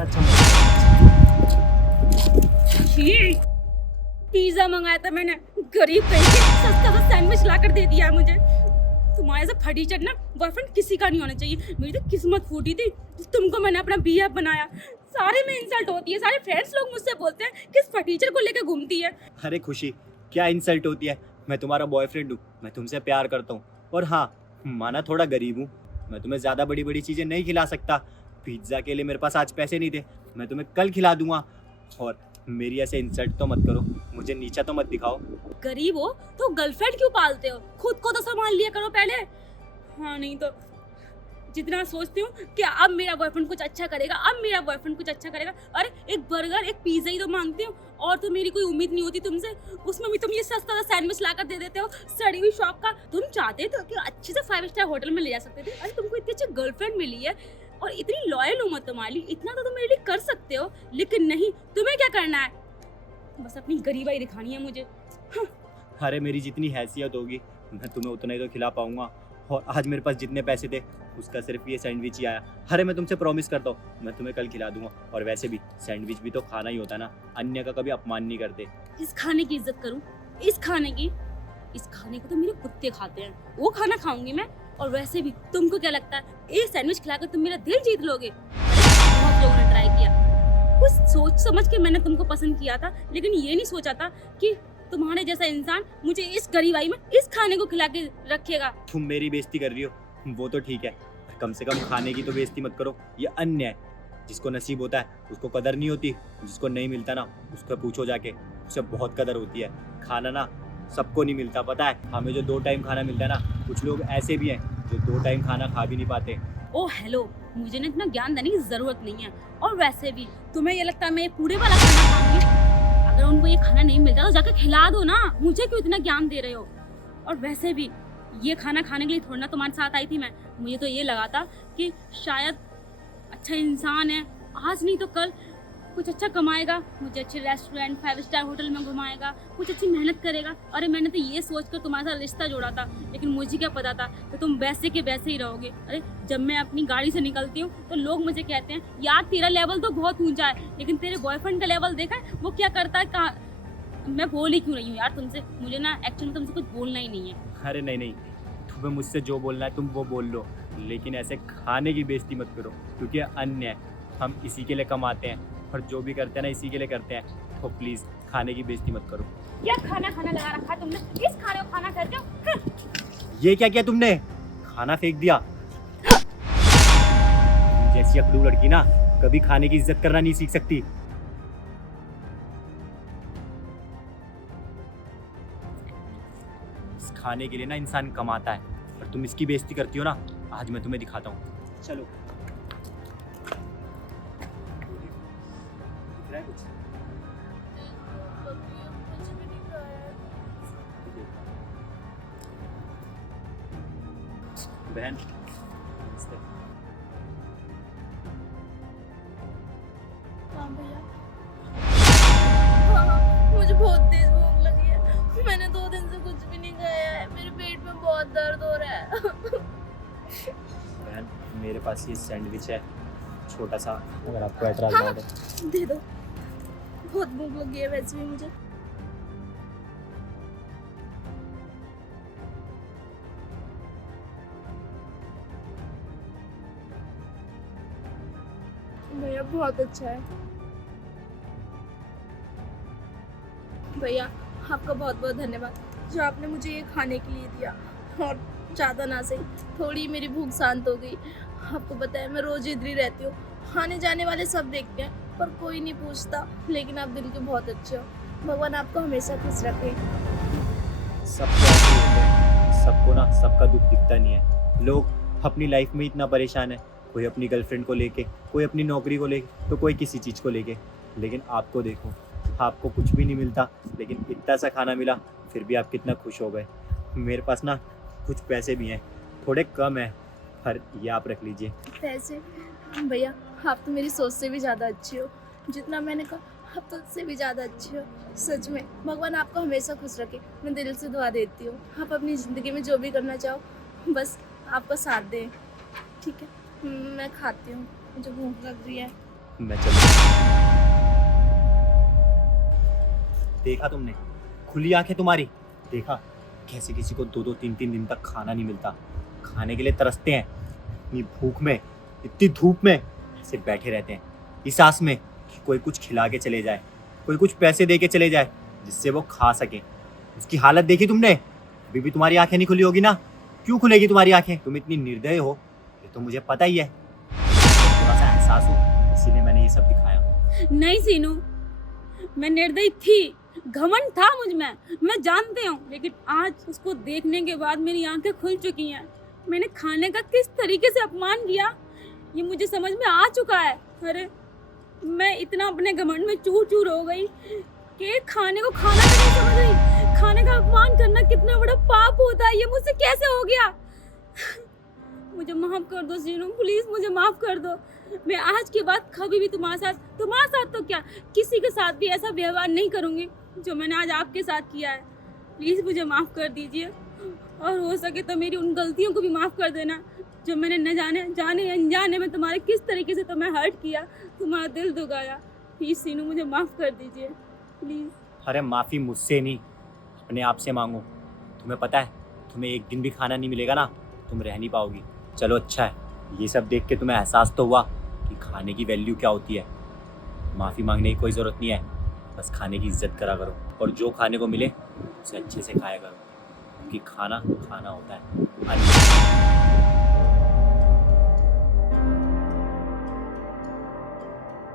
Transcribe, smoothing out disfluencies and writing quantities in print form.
इतना अच्छा मत छी, पिज्जा मंगाया था मैंने, गरीब कहीं के सस्ता सा सैंडविच ला कर दे दिया है मुझे। तुम्हारे से फटीचर ना बॉयफ्रेंड किसी का नहीं होना चाहिए। मेरी तो किस्मत फूटी थी, तुमको मैंने अपना बीएफ बनाया। सारे में इंसल्ट होती है, सारे फ्रेंड्स लोग मुझसे बोलते हैं किस फटीचर को लेकर घूमती है। अरे खुशी, क्या इंसल्ट होती है? मैं तुम्हारा बॉयफ्रेंड हूँ, मैं तुमसे प्यार करता हूँ। और हाँ, माना थोड़ा गरीब हूँ, मैं तुम्हें ज़्यादा बड़ी बड़ी चीज़ें नहीं खिला सकता। पिज्ज़ा के लिए मेरे पास आज पैसे नहीं थे, मैं तुम्हें कल खिला दूंगा। और मेरी ऐसे इंसल्ट तो मत करो, मुझे नीचा तो मत दिखाओ। गरीब हो तो गर्लफ्रेंड क्यों पालते हो? खुद को तो संभाल लिया करो पहले। हाँ, नहीं तो जितना सोचती हूँ कि अब मेरा बॉयफ्रेंड कुछ अच्छा करेगा, अब मेरा बॉयफ्रेंड कुछ अच्छा करेगा, अरे एक बर्गर एक पिज्जा ही तो मांगती हूँ और तो मेरी कोई उम्मीद नहीं होती तुमसे। उसमें भी तुम ये सस्ता सा सैंडविच ला कर दे देते हो सड़ी हुई शॉप का। तुम चाहते तो कि अच्छे से 5 स्टार होटल में ले जा सकते थे। अरे तुमको इतनी अच्छी गर्लफ्रेंड मिली है और इतनी लॉयल हूँ मैं तुम्हारे लिए, इतना तो तुम मेरे लिए कर सकते हो। लेकिन नहीं, तुम्हें क्या करना है? बस अपनी गरीबाई दिखानी है मुझे। अरे मेरी जितनी हैसियत होगी मैं तुम्हें उतना ही तो खिला पाऊंगा। और आज मेरे पास जितने पैसे थे उसका सिर्फ ये सैंडविच ही आया। अरे मैं तुमसे प्रॉमिस करता हूँ मैं तुम्हें कल खिला दूंगा। और वैसे भी सैंडविच भी तो खाना ही होता ना, अन्य का कभी अपमान नहीं करते। इस खाने की इज्जत करूं, इस खाने को तो मेरे कुत्ते खाते हैं, वो खाना खाऊंगी मैं। और वैसे भी तुमको क्या लगता है एक सैंडविच खिलाकर तुम मेरा दिल जीत लोगे? बहुत लोगों ने ट्राई किया, कुछ सोच समझ के मैंने तुमको पसंद किया था, लेकिन ये नहीं सोचा था कि तुम्हारे जैसा इंसान मुझे इस गरीबाई में इस खाने को खिला के रखेगा। तुम मेरी बेइज्जती कर रही हो वो तो ठीक है, कम से कम खाने की तो बेइज्जती मत करो। ये अन्य है, जिसको नसीब होता है उसको कदर नहीं होती, जिसको नहीं मिलता ना उसको पूछो जाके, उसे बहुत कदर होती है। खाना ना सबको नहीं मिलता, पता है? हमें जो 2 टाइम खाना मिलता है ना, कुछ लोग ऐसे भी हैं जो 2 टाइम खाना खा भी नहीं पाते। ओ हेलो, मुझे ना इतना ज्ञान देने की जरूरत नहीं है। और वैसे भी तुम्हें ये लगता है मैं ये पूरे वाला खाना खाऊंगी? अगर उनको ये खाना नहीं मिलता तो जाकर खिला दो ना, मुझे क्यों इतना ज्ञान दे रहे हो? और वैसे भी ये खाना खाने के लिए थोड़ा ना तुम्हारे साथ आई थी मैं। मुझे तो ये लगा था कि शायद अच्छा इंसान है, आज नहीं तो कल कुछ अच्छा कमाएगा, मुझे अच्छे रेस्टोरेंट 5 स्टार होटल में घुमाएगा, कुछ अच्छी मेहनत करेगा। अरे मैंने तो ये सोचकर तुम्हारे साथ रिश्ता जोड़ा था, लेकिन मुझे क्या पता था कि तुम वैसे के वैसे ही रहोगे। अरे जब मैं अपनी गाड़ी से निकलती हूँ तो लोग मुझे कहते हैं यार तेरा लेवल तो बहुत ऊंचा है, लेकिन तेरे बॉयफ्रेंड का लेवल देखा है वो क्या करता है। कहाँ मैं बोल ही क्यों रही हूँ यार तुमसे? मुझे ना एक्चुअली तुमसे कुछ बोलना ही नहीं है। अरे नहीं नहीं, तुम्हें मुझसे जो बोलना है तुम वो बोल लो, लेकिन ऐसे खाने की बेइज्जती मत करो, क्योंकि अन्य है, हम इसी के लिए कमाते हैं और जो भी करते हैं ना इसी के लिए करते हैं। तो प्लीज़ खाने की बेइज्जती मत करो। क्या खाना लगा रखा है तुमने? इस खाने को खाना कहते हो? ये क्या किया तुमने? खाना फेंक दिया? तुम जैसी अकड़ू लड़की ना कभी खाने की इज्जत करना नहीं सीख सकती। इस खाने के लिए ना इंसान कमाता है और तुम इसकी बेइज्जती करती हो ना। आज मैं तुम्हें दिखाता हूँ, चलो। दिख रहा है कुछ? बहन नमस्ते। हाँ भैया। हाँ, मुझे बहुत तेज भूख लगी है, मैंने 2 दिन से कुछ भी नहीं खाया है, मेरे पेट में बहुत दर्द हो रहा है। बहन मेरे पास ये सैंडविच है छोटा सा, अगर आपको एतराज ना हो तो। दे दो, बहुत भूख लगी है वैसे भी मुझे। भैया बहुत अच्छा है। भैया आपका बहुत बहुत धन्यवाद जो आपने मुझे ये खाने के लिए दिया, और ज़्यादा ना सही थोड़ी मेरी भूख शांत हो गई। आपको पता है मैं रोज इधर ही रहती हूँ, आने जाने वाले सब देखते हैं पर कोई नहीं पूछता, लेकिन आप दिल के बहुत अच्छे हो। भगवान आपको हमेशा खुश रखे। सबको ऐसे ही होते हैं, सबको ना सबका दुख दिखता नहीं है। लोग अपनी लाइफ में इतना परेशान है, कोई अपनी गर्लफ्रेंड को लेके, कोई अपनी नौकरी को लेके, तो कोई किसी चीज़ को लेके। लेकिन आपको देखो, आपको कुछ भी नहीं मिलता, लेकिन इतना सा खाना मिला फिर भी आप कितना खुश हो गए। मेरे पास ना कुछ पैसे भी हैं, थोड़े कम हैं, पर ये आप रख लीजिए। पैसे? भैया आप तो मेरी सोच से भी ज़्यादा अच्छे हो, जितना मैंने कहा आप तो उससे भी ज़्यादा अच्छे हो। सच में भगवान आपको हमेशा खुश रखे, मैं दिल से दुआ देती हूँ। आप अपनी ज़िंदगी में जो भी करना चाहो बस आपका साथ दें। ठीक है मैं खाती हूँ, मुझे भूख लग रही है। मैं चलूँ। देखा तुमने, खुली आंखें तुम्हारी, देखा कैसे किसी को 2-2 3-3 दिन तक खाना नहीं मिलता, खाने के लिए तरसते हैं, इतनी भूख में, इतनी धूप में ऐसे बैठे रहते हैं इस आस में कि कोई कुछ खिला के चले जाए, कोई कुछ पैसे दे के चले जाए जिससे वो खा सके। उसकी हालत देखी तुमने? अभी भी तुम्हारी आंखें नहीं खुली होगी ना? क्यों खुलेगी तुम्हारी आंखें? तुम इतनी निर्दयी हो ये तो मुझे पता ही है, थोड़ा सा एहसास हो, इसीलिए मैंने ये सब दिखाया। नहीं सीनू, मैं निर्दयी थी, घमंड था मुझ में, मैं जानती हूँ, लेकिन आज उसको देखने के बाद मेरी आंखें खुल चुकी हैं। मैंने खाने का किस तरीके से अपमान किया ये मुझे समझ में आ चुका है। अरे मैं इतना अपने घमंड में चूर चूर हो गई कि खाने को खाना नहीं समझ रही। खाने का अपमान करना कितना बड़ा पाप होता है, ये मुझसे कैसे हो गया? मुझे माफ कर दो सीनू, प्लीज मुझे माफ कर दो। मैं आज के बाद कभी भी तुम्हारे साथ तो क्या, किसी के साथ भी ऐसा व्यवहार नहीं करूंगी जो मैंने आज आपके साथ किया है। प्लीज मुझे माफ कर दीजिए, और हो सके तो मेरी उन गलतियों को भी माफ कर देना जो मैंने न जाने अनजाने में तुम्हारे किस तरीके से तुम्हें हर्ट किया, तुम्हारा दिल दुखाया। प्लीज सीनू मुझे माफ कर दीजिए, प्लीज। अरे माफ़ी मुझसे नहीं, अपने आप से मांगो। तुम्हें पता है तुम्हें एक दिन भी खाना नहीं मिलेगा ना, तुम रह नहीं पाओगी। चलो अच्छा है, ये सब देख के तुम्हें एहसास तो हुआ कि खाने की वैल्यू क्या होती है। माफ़ी मांगने की कोई ज़रूरत नहीं है, बस खाने की इज्जत करा करो, और जो खाने को मिले उसे अच्छे से खाया करो, क्योंकि खाना खाना होता है।